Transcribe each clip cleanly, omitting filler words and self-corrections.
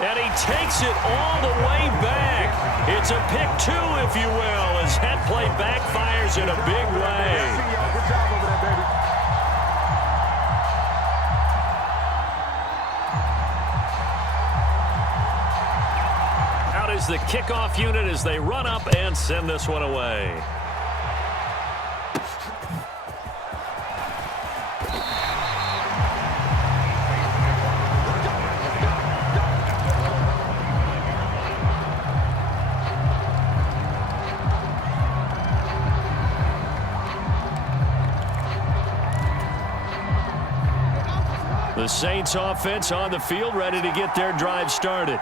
And he takes it all the way back. It's a pick two, if you will, as that play backfires in a big way. Good job over there, baby. Out is the kickoff unit as they run up and send this one away. The Saints offense on the field, ready to get their drive started.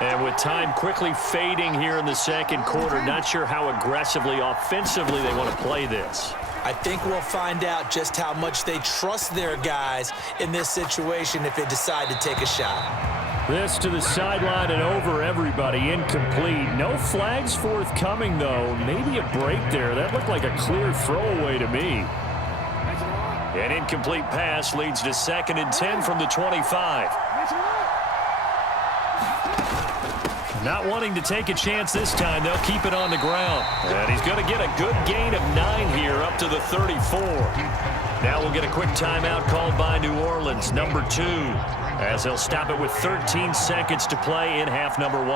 And with time quickly fading here in the second quarter, not sure how aggressively, offensively they want to play this. I think we'll find out just how much they trust their guys in this situation if they decide to take a shot. This to the sideline and over everybody, incomplete. No flags forthcoming, though. Maybe a break there. That looked like a clear throwaway to me. An incomplete pass leads to 2nd and 10 from the 25. Not wanting to take a chance this time, they'll keep it on the ground. And he's going to get a good gain of 9 here up to the 34. Now we'll get a quick timeout called by New Orleans, number 2, as they'll stop it with 13 seconds to play in half number 1.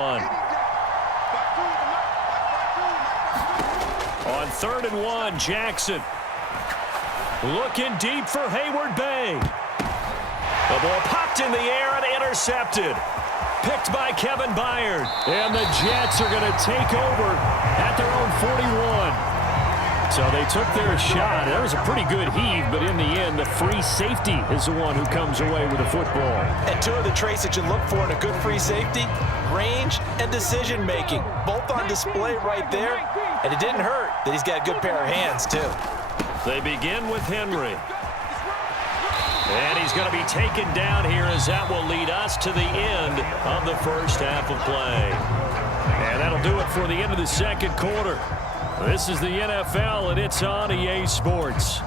On 3rd and 1, Jackson. Looking deep for Hayward-Bay. The ball popped in the air and intercepted. Picked by Kevin Byard. And the Jets are going to take over at their own 41. So they took their shot. That was a pretty good heave, but in the end, the free safety is the one who comes away with the football. And two of the traits that you look for in a good free safety, range and decision-making, both on display right there. And it didn't hurt that he's got a good pair of hands, too. They begin with Henry. And he's going to be taken down here as that will lead us to the end of the first half of play. And that'll do it for the end of the second quarter. This is the NFL, and it's on EA Sports.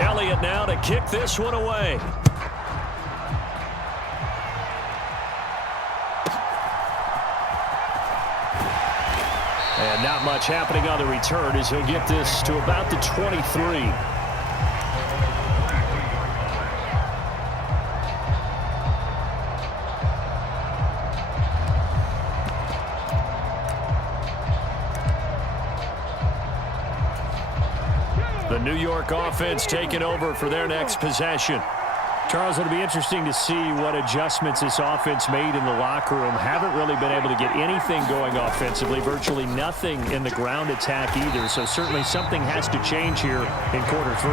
Elliott now to kick this one away. And not much happening on the return as he'll get this to about the 23. The New York offense taking over for their next possession. Charles, it'll be interesting to see what adjustments this offense made in the locker room. Haven't really been able to get anything going offensively, virtually nothing in the ground attack either. So certainly something has to change here in quarter 3.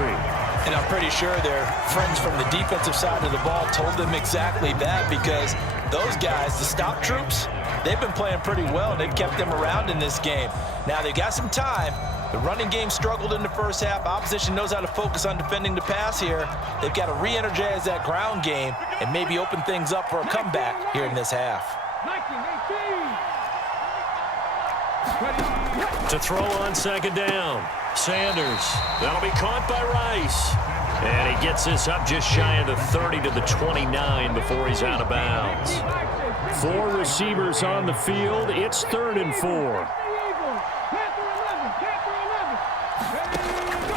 And I'm pretty sure their friends from the defensive side of the ball told them exactly that, because those guys, the stop troops, they've been playing pretty well, and they've kept them around in this game. Now they've got some time. The running game struggled in the first half. Opposition knows how to focus on defending the pass here. They've got to re-energize that ground game and maybe open things up for a comeback here in this half. To throw on second down. Sanders. That'll be caught by Rice. And he gets this up just shy of the 30 to the 29 before he's out of bounds. 4 receivers on the field. It's 3rd and 4.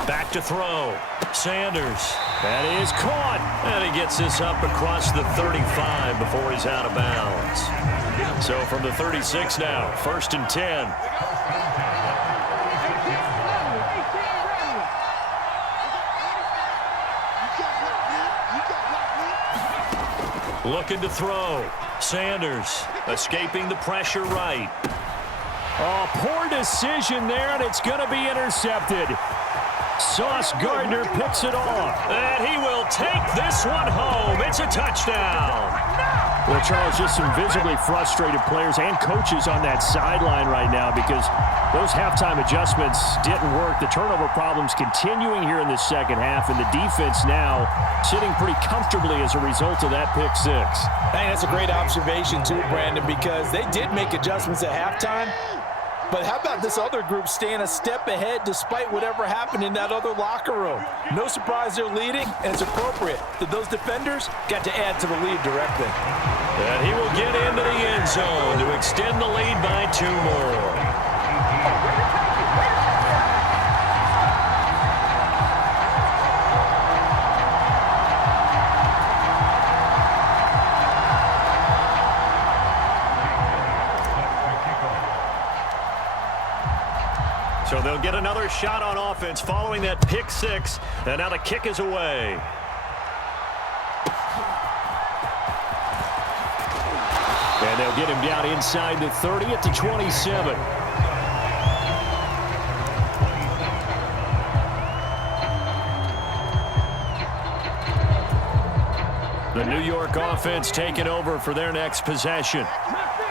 Back to throw. Sanders. That is caught. And he gets this up across the 35 before he's out of bounds. So from the 36 now, 1st and 10. Looking to throw. Sanders escaping the pressure right. Oh, poor decision there, and it's going to be intercepted. Sauce Gardner picks it off. And he will take this one home. It's a touchdown. Well, Charles, just some visibly frustrated players and coaches on that sideline right now because those halftime adjustments didn't work. The turnover problems continuing here in the second half, and the defense now sitting pretty comfortably as a result of that pick 6. I think that's a great observation too, Brandon, because they did make adjustments at halftime, But how about this other group staying a step ahead despite whatever happened in that other locker room? No surprise they're leading, and it's appropriate that those defenders got to add to the lead directly. And he will get into the end zone to extend the lead by 2 more. So they'll get another shot on offense following that pick 6. And now the kick is away. And they'll get him down inside the 30 at the 27. The New York offense taking over for their next possession.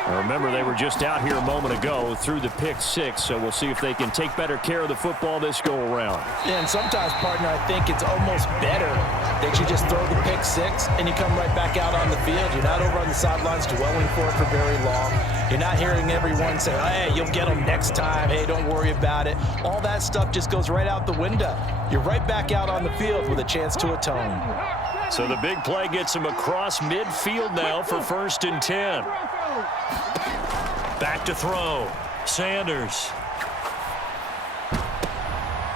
Now remember, they were just out here a moment ago through the pick 6, so we'll see if they can take better care of the football this go-around. Yeah, and sometimes, partner, I think it's almost better that you just throw the pick 6 and you come right back out on the field. You're not over on the sidelines dwelling for it for very long. You're not hearing everyone say, hey, you'll get them next time. Hey, don't worry about it. All that stuff just goes right out the window. You're right back out on the field with a chance to atone. So the big play gets him across midfield now for 1st and 10. Back to throw. Sanders.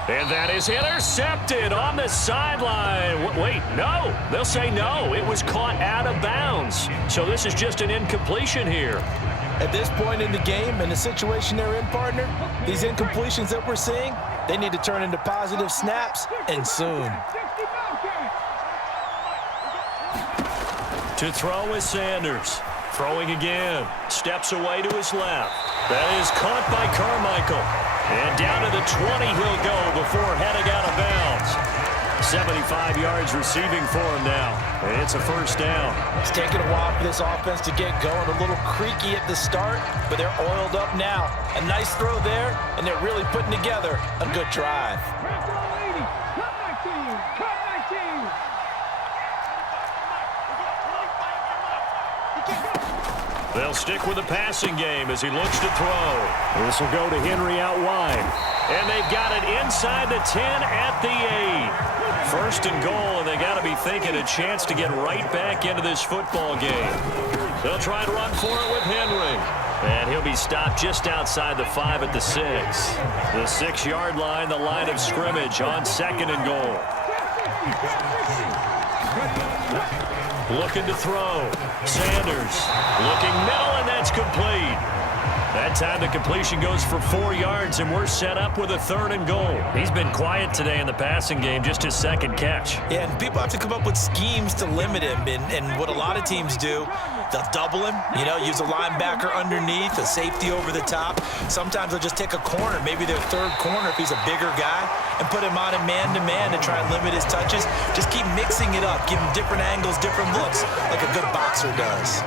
And that is intercepted on the sideline. Wait, no. They'll say no. It was caught out of bounds. So this is just an incompletion here. At this point in the game, in the situation they're in, partner, these incompletions that we're seeing, they need to turn into positive snaps, and soon. To throw is Sanders. Throwing again. Steps away to his left. That is caught by Carmichael. And down to the 20 he'll go before heading out of bounds. 75 yards receiving for him now. And it's a 1st down. It's taken a while for this offense to get going. A little creaky at the start, but they're oiled up now. A nice throw there, and they're really putting together a good drive. They'll stick with the passing game as he looks to throw. This will go to Henry out wide. And they've got it inside the 10 at the 8. 1st and goal, and they got to be thinking a chance to get right back into this football game. They'll try and run for it with Henry. And he'll be stopped just outside the 5 at the 6. The 6-yard line, the line of scrimmage on 2nd and goal. Looking to throw. Sanders looking middle, and that's complete. That time the completion goes for 4 yards, and we're set up with a 3rd and goal. He's been quiet today in the passing game, just his 2nd catch. Yeah, and people have to come up with schemes to limit him, and what a lot of teams do, they'll double him, use a linebacker underneath, a safety over the top. Sometimes they'll just take a corner, maybe their 3rd corner if he's a bigger guy, and put him on a man-to-man to try and limit his touches. Just keep mixing it up, give him different angles, different looks, like a good boxer does.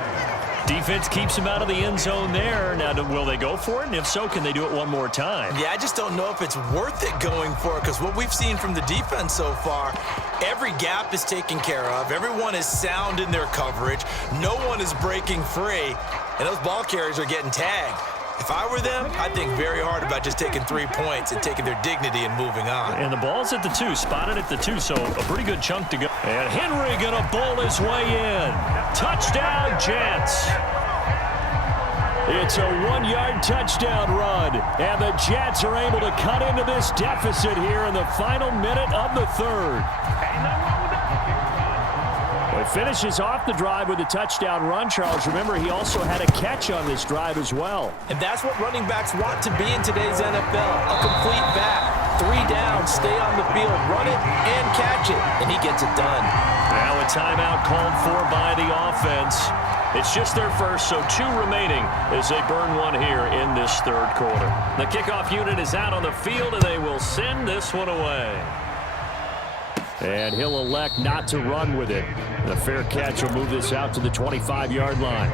Defense keeps him out of the end zone there. Now, will they go for it? And if so, can they do it one more time? Yeah, I just don't know if it's worth it going for it, because what we've seen from the defense so far, every gap is taken care of. Everyone is sound in their coverage. No one is breaking free, and those ball carriers are getting tagged. If I were them, I'd think very hard about just taking 3 points and taking their dignity and moving on. And the ball's at the 2, spotted at the 2, so a pretty good chunk to go. And Henry gonna bowl his way in. Touchdown, Jets. It's a 1-yard touchdown run, and the Jets are able to cut into this deficit here in the final minute of the 3rd. He finishes off the drive with a touchdown run, Charles. Remember, he also had a catch on this drive as well. And that's what running backs want to be in today's NFL, a complete back. 3 down, stay on the field, run it, and catch it, and he gets it done. Now a timeout called for by the offense. It's just their first, so 2 remaining as they burn one here in this 3rd quarter. The kickoff unit is out on the field, and they will send this one away. And he'll elect not to run with it. The fair catch will move this out to the 25-yard line.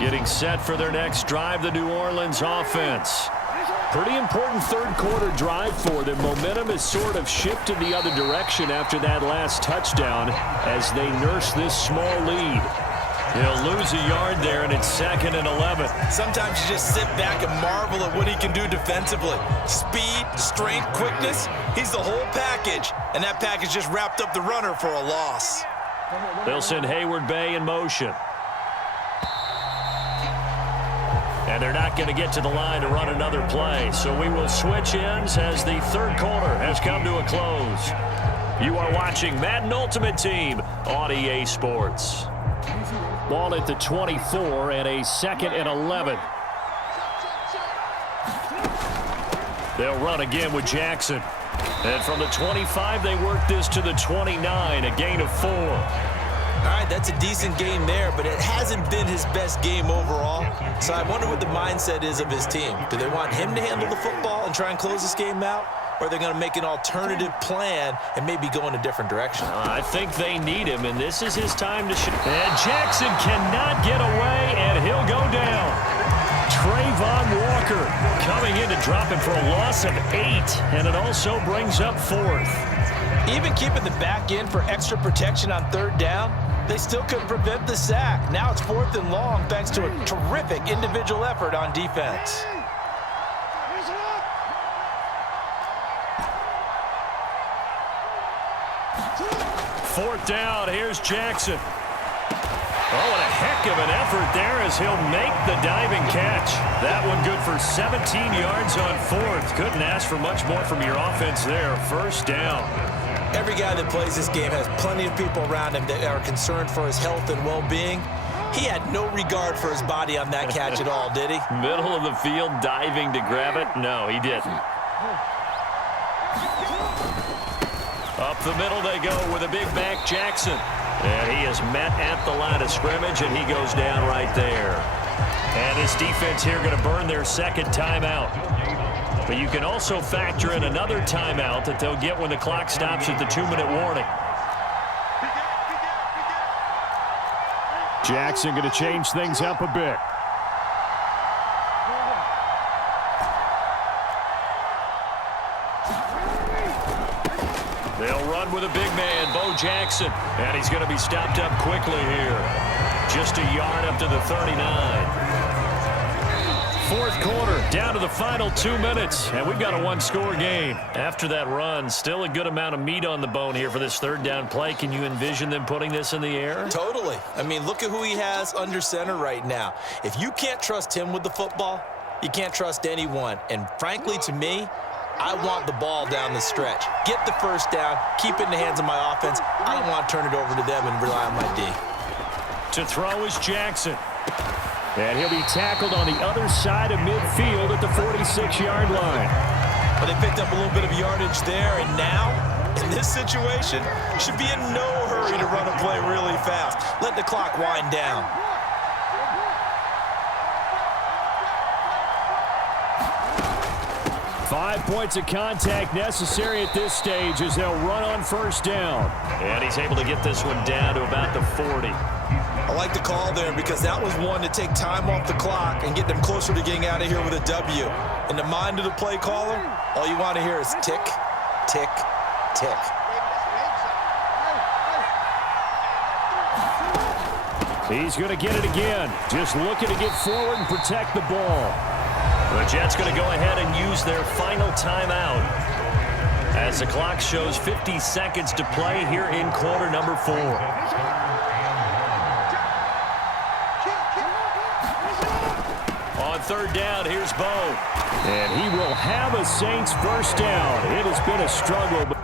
Getting set for their next drive, the New Orleans offense. Pretty important third quarter drive for them. Momentum has sort of shifted the other direction after that last touchdown as they nurse this small lead. He'll lose a yard there, and it's 2nd and 11. Sometimes you just sit back and marvel at what he can do defensively. Speed, strength, quickness, he's the whole package. And that package just wrapped up the runner for a loss. They'll send Hayward Bay in motion. And they're not going to get to the line to run another play. So we will switch ends as the third quarter has come to a close. You are watching Madden Ultimate Team on EA Sports. Ball at the 24 and a 2nd and 11. They'll run again with Jackson. And from the 25, they work this to the 29, a gain of 4. All right, that's a decent game there, but it hasn't been his best game overall. So I wonder what the mindset is of his team. Do they want him to handle the football and try and close this game out? Or are they going to make an alternative plan and maybe go in a different direction? I think they need him, and this is his time to shoot. And Jackson cannot get away, and he'll go down. Trayvon Walker coming in to drop him for a loss of 8, and it also brings up 4th. Even keeping the back in for extra protection on 3rd down, they still couldn't prevent the sack. Now it's 4th and long thanks to a terrific individual effort on defense. Fourth down, here's Jackson. Oh, and a heck of an effort there as he'll make the diving catch. That one good for 17 yards on 4th. Couldn't ask for much more from your offense there. First down. Every guy that plays this game has plenty of people around him that are concerned for his health and well-being. He had no regard for his body on that catch at all, did he? Middle of the field, diving to grab it. No, he didn't. Up the middle they go with a big back Jackson. And he is met at the line of scrimmage, and he goes down right there. And this defense here going to burn their 2nd timeout. But you can also factor in another timeout that they'll get when the clock stops at the 2-minute warning. Jackson going to change things up a bit. They'll run with a big man, Bo Jackson. And he's going to be stopped up quickly here. Just a yard up to the 39. 4th quarter, down to the final 2 minutes. And we've got a 1-score game. After that run, still a good amount of meat on the bone here for this 3rd down play. Can you envision them putting this in the air? Totally. I mean, look at who he has under center right now. If you can't trust him with the football, you can't trust anyone. And frankly, to me, I want the ball down the stretch. Get the first down, keep it in the hands of my offense. I don't want to turn it over to them and rely on my D. To throw is Jackson. And he'll be tackled on the other side of midfield at the 46-yard line. But they picked up a little bit of yardage there, and now, in this situation, should be in no hurry to run a play really fast. Let the clock wind down. Five points of contact necessary at this stage as they'll run on first down. And he's able to get this one down to about the 40. I like the call there because that was one to take time off the clock and get them closer to getting out of here with a W. In the mind of the play caller, all you want to hear is tick, tick, tick. He's going to get it again. Just looking to get forward and protect the ball. The Jets going to go ahead and use their final timeout as the clock shows 50 seconds to play here in quarter number 4. On 3rd down, here's Bo. And he will have a Saints first down. It has been a struggle, but